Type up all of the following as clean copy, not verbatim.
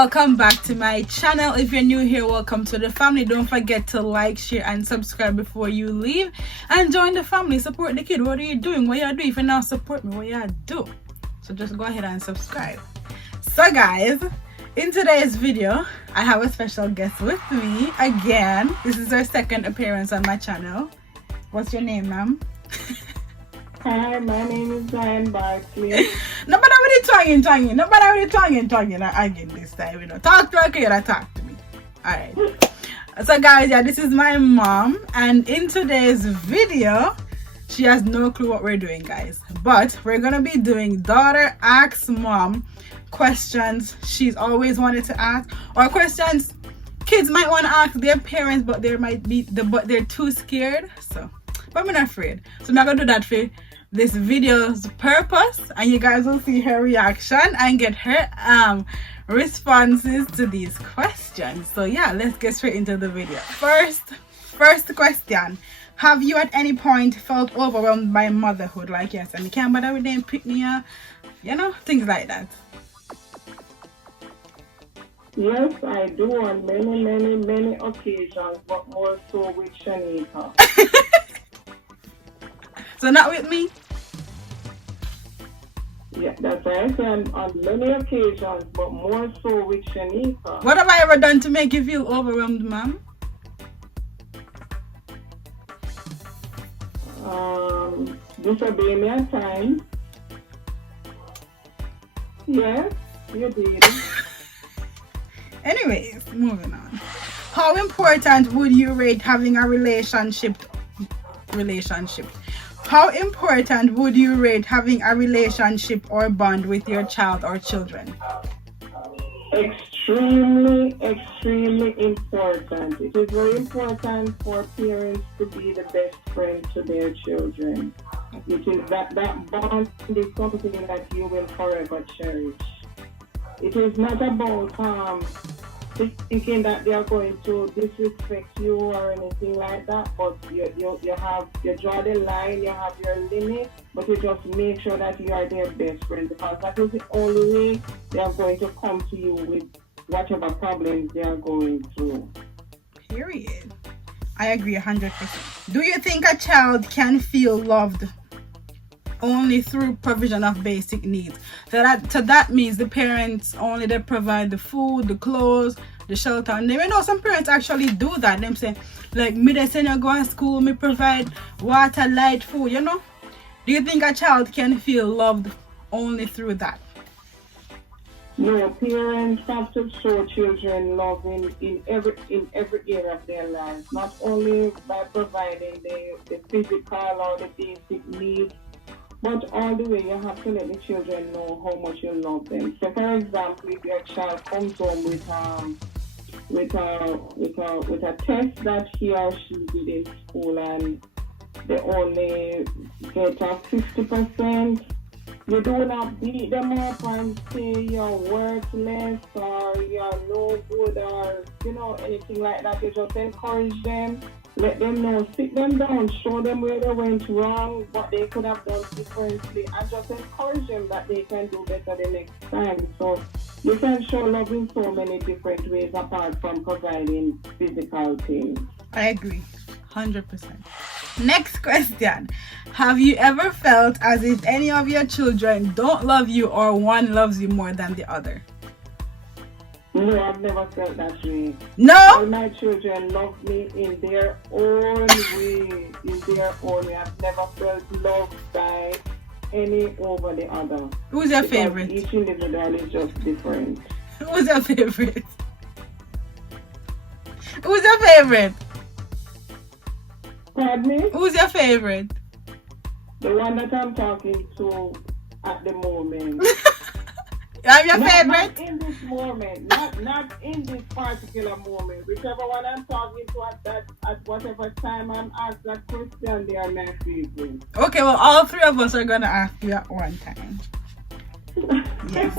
welcome back to my channel. If you're new here, welcome to the family. Don't forget to like, share and subscribe before you leave, and join the family. Support the kid. What are you doing? What you do? If you not support me, what you do? So just go ahead and subscribe. So guys, in today's video I have a special guest with me again. This is her second appearance on my channel. What's your name, ma'am? Hi, my name is Diane Barkley. Nobody with the tonguing. Nobody with the tonguing. I get this time, you know. Talk to her, you gotta talk to me. Alright. So guys, yeah, this is my mom, and in today's video, she has no clue what we're doing, guys. But we're gonna be doing daughter asks mom questions she's always wanted to ask, or questions kids might want to ask their parents, but they're too scared. But I'm not afraid. So I'm not gonna do that for this video's purpose, and you guys will see her reaction and get her responses to these questions. So yeah, let's get straight into the video. First question: have you at any point felt overwhelmed by motherhood? Like, yes, and you can't bother with them, pick me up, you know, things like that. Yes, I do on many occasions, but more so with Shanika. So not with me? Yeah, that's right. And on many occasions, but more so with Shanika. What have I ever done to make you feel overwhelmed, ma'am? Disobey me at times. Yes, you did. Anyways, moving on. How important would you rate having a relationship? How important would you rate having a relationship or bond with your child or children? Extremely important. It is very important for parents to be the best friend to their children. It is that bond is something that you will forever cherish. It is not about thinking that they are going to disrespect you or anything like that, but you draw the line, you have your limit, but you just make sure that you are their best friend, because that is the only way they are going to come to you with whatever problems they are going through. Period. I agree 100%. Do you think a child can feel loved only through provision of basic needs? So that means the parents only they provide the food, the clothes, the shelter. And they know some parents actually do that. Them say, like, me they send you go to school, me provide water, light, food, you know? Do you think a child can feel loved only through that? No, parents have to show children love in every area of their lives, not only by providing the physical or the basic needs, but all the way you have to let the children know how much you love them. So, for example, if your child comes home with a test that he or she did in school and they only get a 50%, you do not beat them up and say you're worthless or you're no good or, you know, anything like that. You just encourage them. Let them know, sit them down, show them where they went wrong, what they could have done differently, and just encourage them that they can do better the next time. So you can show love in so many different ways apart from providing physical things. I agree 100%. Next question: have you ever felt as if any of your children don't love you, or one loves you more than the other? No, I've never felt that way. No? All my children love me in their own way. I've never felt loved by any over the other. Who's your Because favorite? each individual is just different. Who's your favorite? Who's your favorite? Pardon me? Who's your favorite? The one that I'm talking to at the moment. I'm your favorite? Not in this moment. Not in this particular moment. Whichever one I'm talking to at whatever time I'm asked that question, they are my favorite. Okay, well, all three of us are going to ask you at one time. Yes.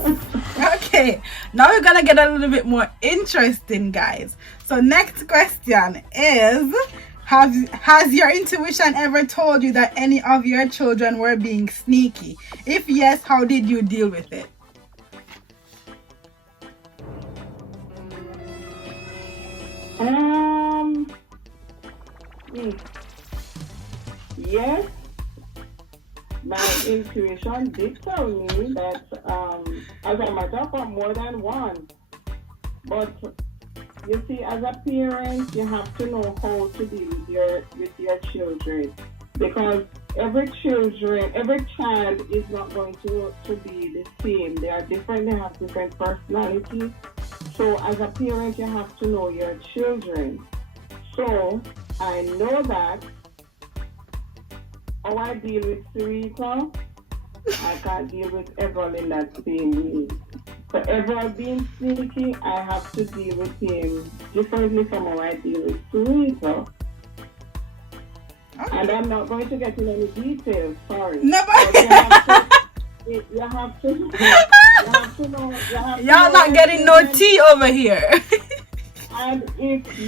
Okay, now we're going to get a little bit more interesting, guys. So next question is, has your intuition ever told you that any of your children were being sneaky? If yes, how did you deal with it? Um, yes, my intuition did tell me that, as a matter of fact, more than one. But you see, as a parent, you have to know how to deal with your children, because every child is not going to be the same. They are different. They have different personalities. So as a parent, you have to know your children. So I know that how I deal with Sarita, I can't deal with Everall in that same way. For Everall being sneaky, I have to deal with him differently from how I deal with Sarita. Okay. And I'm not going to get in any details, sorry. No, But you have to know. y'all not getting no tea over here. And if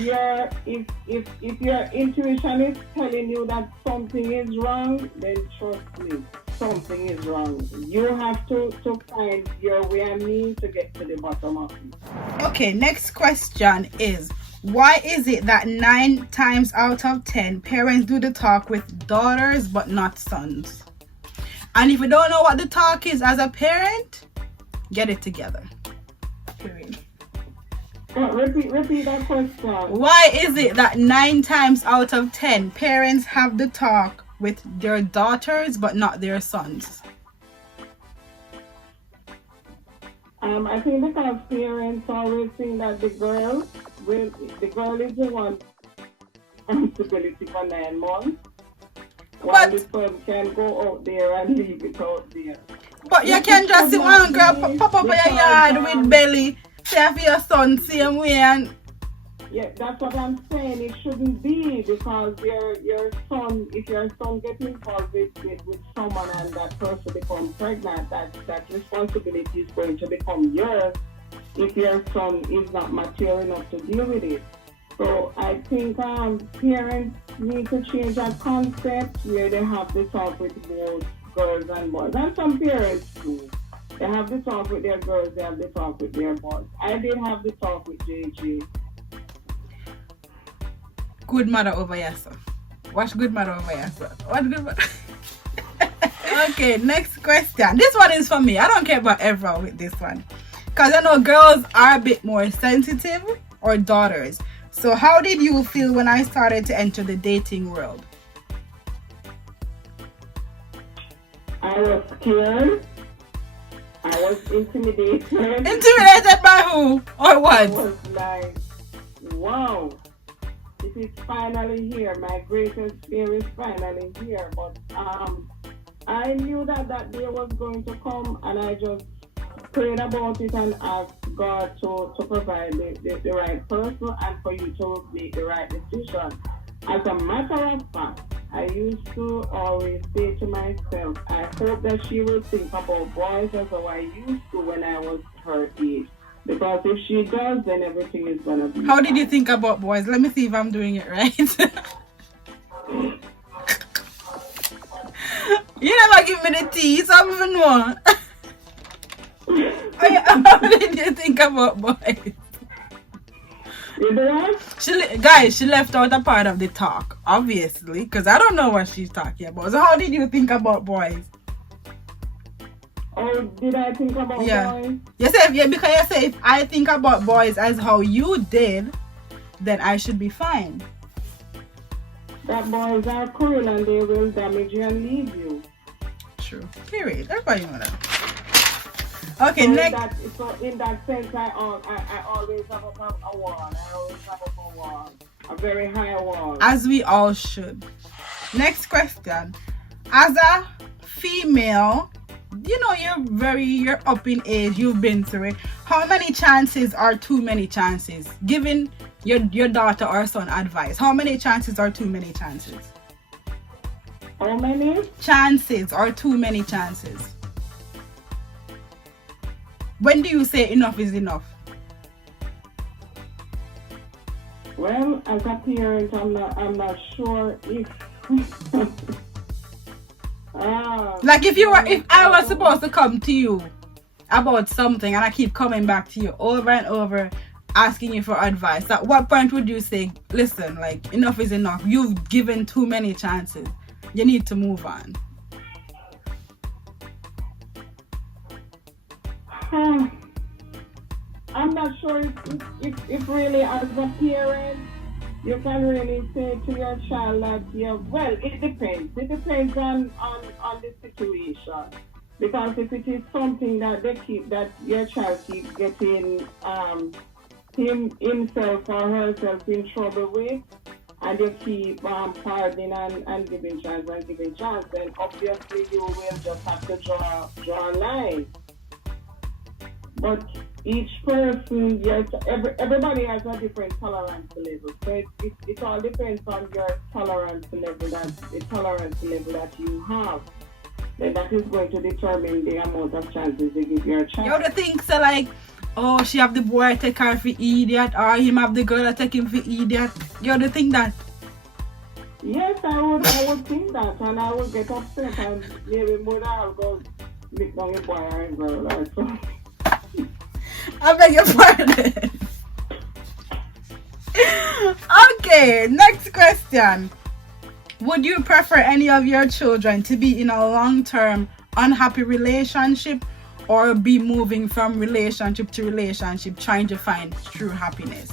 your intuition is telling you that something is wrong, then trust me, something is wrong. You have to find your way and means to get to the bottom of it. Okay, next question is, why is it that 9 times out of 10 parents do the talk with daughters but not sons? And if you don't know what the talk is as a parent, get it together. Period. Repeat that question. Why is it that 9 times out of 10 parents have the talk with their daughters but not their sons? I think because parents always think that the girl is the one responsibility for 9 months. While the son can go out there and leave it out there. But you can just see one girl pop up in your yard with belly, say for your son same way, and yeah, that's what I'm saying. It shouldn't be, because your son, if your son gets involved with someone and that person becomes pregnant, that responsibility is going to become yours if your son is not mature enough to deal with it. So I think parents need to change that concept where they have the talk with both girls and boys. And some parents do. They have the talk with their girls, they have the talk with their boys. I did have the talk with JJ. good mother over here, sir. Watch good mother over here, sir. What good mother? Okay, next question. This one is for me. I don't care about Everall with this one, because I know girls are a bit more sensitive, or daughters. So how did you feel when I started to enter the dating world? I was scared. I was intimidated. Intimidated by who or what? I was like, wow, it is finally here. My greatest fear is finally here. But I knew that day was going to come, and I just prayed about it and asked God to provide the right person and for you to make the right decision. As a matter of fact, I used to always say to myself, I hope that she will think about boys as how I used to when I was her age. Because if she does, then everything is going to be How did you think about boys? Let me see if I'm doing it right. You never give me the tea, so I'm even more. How did you think about boys? You know what? She left out a part of the talk, obviously, because I don't know what she's talking about. So how did you think about boys? Oh, did I think about boys? Because you say if I think about boys as how you did, then I should be fine. That boys are cruel and they will damage you and leave you. True. Period. That's why you know that. Okay, so next. In that sense, I always have a wall. I always have a wall. A very high wall. As we all should. Next question. As a female, you know you're up in age, you've been through it. How many chances are too many chances? Giving your daughter or son advice. How many chances are too many chances? How many? Chances are too many chances. When do you say enough is enough? Well, as a parent, I'm not sure if like if I was supposed to come to you about something and I keep coming back to you over and over, asking you for advice, at what point would you say, listen, like, enough is enough, you've given too many chances, you need to move on? I'm not sure if really as a parent you can really say to your child that, yeah, well, it depends. It depends on the situation. Because if it is something that your child keeps getting himself or herself in trouble with, and you keep pardoning and giving chance, then obviously you will just have to draw a line. But each person, yes, everybody has a different tolerance level. So it all depends on your tolerance level that you have. Then that is going to determine the amount of chances they give your child. You would think so, like, oh, she have the boy take her for idiot, or him have the girl take him for idiot. You would think that? Yes, I would think that, and I would get upset, and maybe mother will go lick down your boy or girl or something. I beg your pardon. Okay, next question. Would you prefer any of your children to be in a long-term unhappy relationship, or be moving from relationship to relationship trying to find true happiness?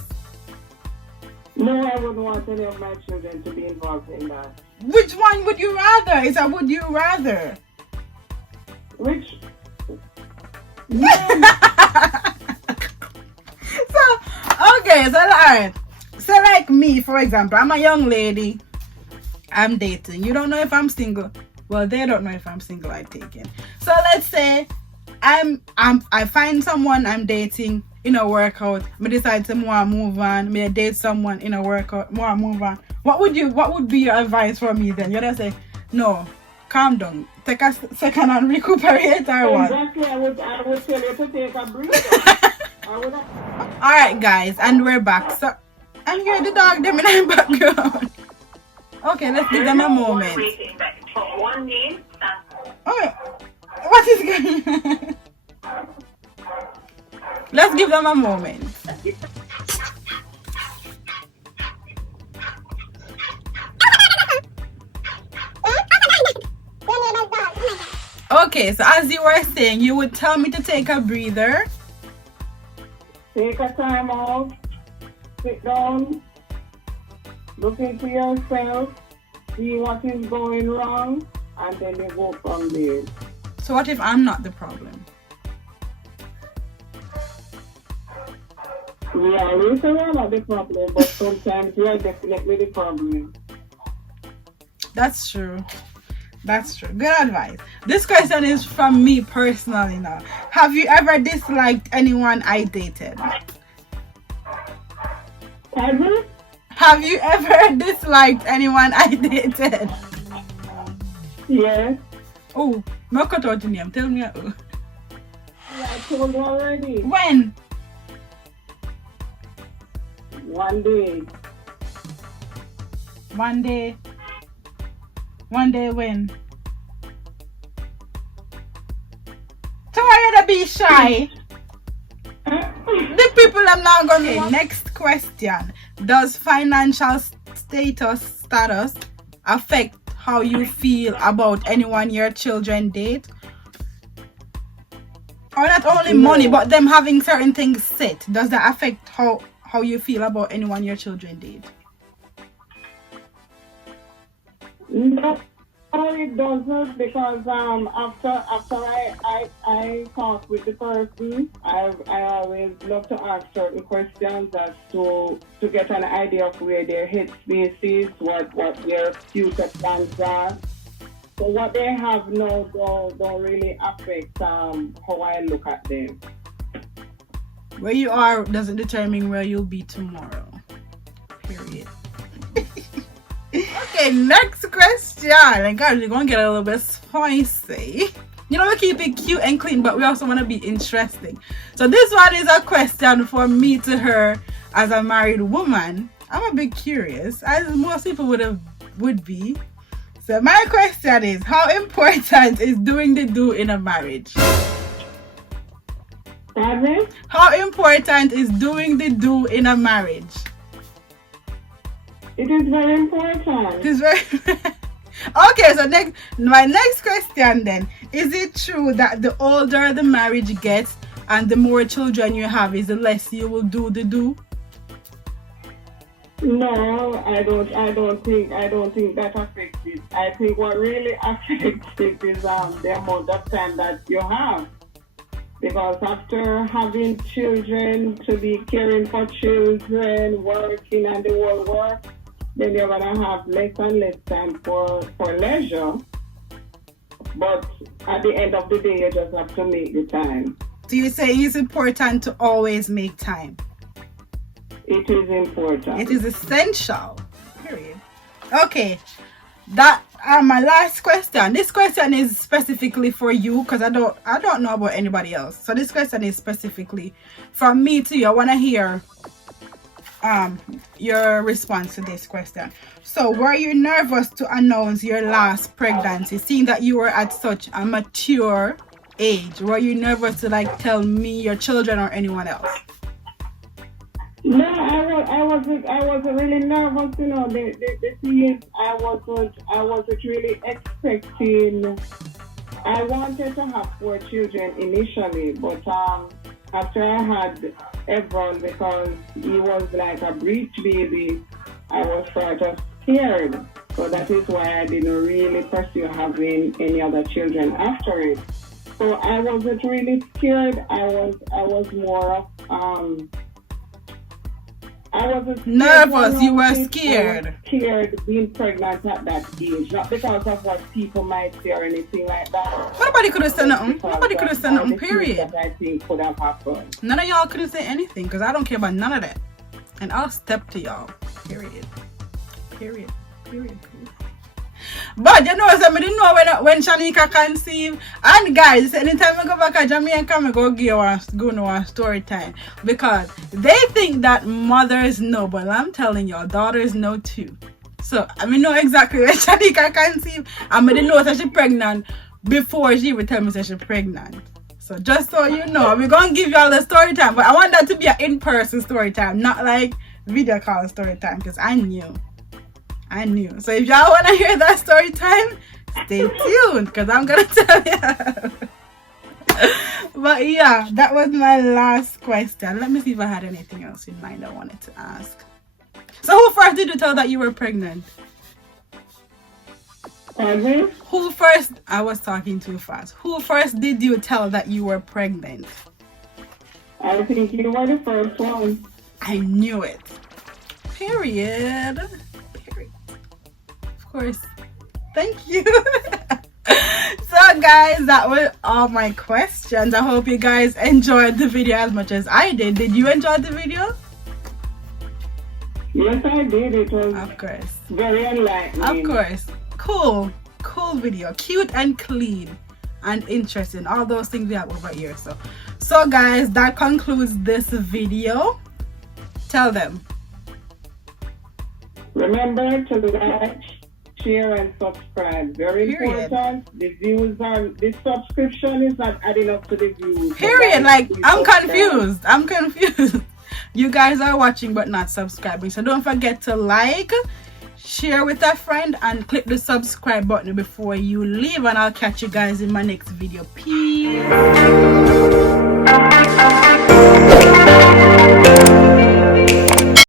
No, I wouldn't want any of my children to be involved in that. Which one would you rather? Is a would you rather? Which? So alright. So like me, for example, I'm a young lady. I'm dating. You don't know if I'm single. Well, they don't know if I'm single. I take it. So let's say I find someone I'm dating in a workout. I decide to move on. I date someone in a workout. Move on. What would be your advice for me then? You're gonna say, no, calm down. Take a second and recuperate, or what? Exactly. I would tell you to take a breather. Alright guys, and we're back. So I hear the dog them in the background. Okay, let's give them a moment. Oh, what is going on? Let's give them a moment. Okay, so as you were saying, you would tell me to take a breather. Take a time out, sit down, look into yourself, see what is going wrong, and then you go from there. So what if I'm not the problem? We always say we're not the problem, but sometimes we are definitely the problem. That's true. That's true. Good advice. This question is from me personally now. Have you ever disliked anyone I dated? Pardon? Have you ever disliked anyone I dated? Yes. Oh, no cut out your name. Tell me. Yeah, I told you already. When? One day. One day when? So why you to be shy? The people I'm not going to. Next question. Does financial status affect how you feel about anyone your children date? Or not only money, but them having certain things set. Does that affect how you feel about anyone your children date? No, it doesn't, because after I talk with the person, I always love to ask certain questions as to get an idea of where their headspace is, what their future plans are. So what they have now don't really affect how I look at them. Where you are doesn't determine where you'll be tomorrow. Period. Okay, next question. And guys, we're gonna get a little bit spicy. You know, we keep it cute and clean, but we also want to be interesting. So this one is a question for me to her as a married woman. I'm a bit curious, as most people would be. So my question is, how important is doing the do in a marriage? Pardon? How important is doing the do in a marriage? It is very important. It is very okay. So my next question then: is it true that the older the marriage gets and the more children you have, is the less you will do the do? No, I don't think that affects it. I think what really affects it is the amount of time that you have. Because after having children, to be caring for children, working and the whole work, then you're gonna have less and less time for leisure. But at the end of the day, you just have to make the time. So you say it's important to always make time? It is important. It is essential. Period. Okay. That my last question. This question is specifically for you because I don't know about anybody else. So this question is specifically from me to you. I want to hear your response to this question. So were you nervous to announce your last pregnancy, seeing that you were at such a mature age? Were you nervous to like tell me, your children, or anyone else? No, I wasn't really nervous. You know, the thing is, I wasn't really expecting. I wanted to have 4 children initially, but after I had Ebron, because he was like a breech baby, I was sort of scared. So that is why I didn't really pursue having any other children after it. So I wasn't really scared. I was more of I wasn't nervous. You were scared. I was scared being pregnant at that age, not because of what people might say or anything like that. Nobody could have said nothing. Nobody could have said nothing. Period. That I think could have happened. None of y'all couldn't say anything because I don't care about none of that, and I'll step to y'all. Period. Period. Period. But you know, somebody know when Shanika conceive. And guys, anytime I go back to Jamaica, I go no a story time. Because they think that mothers know, but I'm telling y'all, daughters know too. So I know exactly when Shanika conceive. I know that she's pregnant before she would tell me that she's pregnant. So just so you know, we're gonna give y'all the story time. But I want that to be an in-person story time, not like video call story time, because I knew. So if y'all want to hear that story time, stay tuned because I'm going to tell you. But yeah, that was my last question. Let me see if I had anything else in mind I wanted to ask. So who first did you tell that you were pregnant? Who first? I was talking too fast. Who first did you tell that you were pregnant? I think you were the first one. I knew it. Period. Of course. Thank you. So guys, that was all my questions. I hope you guys enjoyed the video as much as I did. Did you enjoy the video? Yes, I did. It was of course very enlightening. Of course. Cool video, cute and clean and interesting, all those things we have over here. So guys, that concludes this video. Tell them. Remember to like, share and subscribe. Very important. The subscription is not adding up to the views. Period. Like I'm confused. You guys are watching but not subscribing. So don't forget to like, share with a friend, and click the subscribe button before you leave. And I'll catch you guys in my next video. Peace.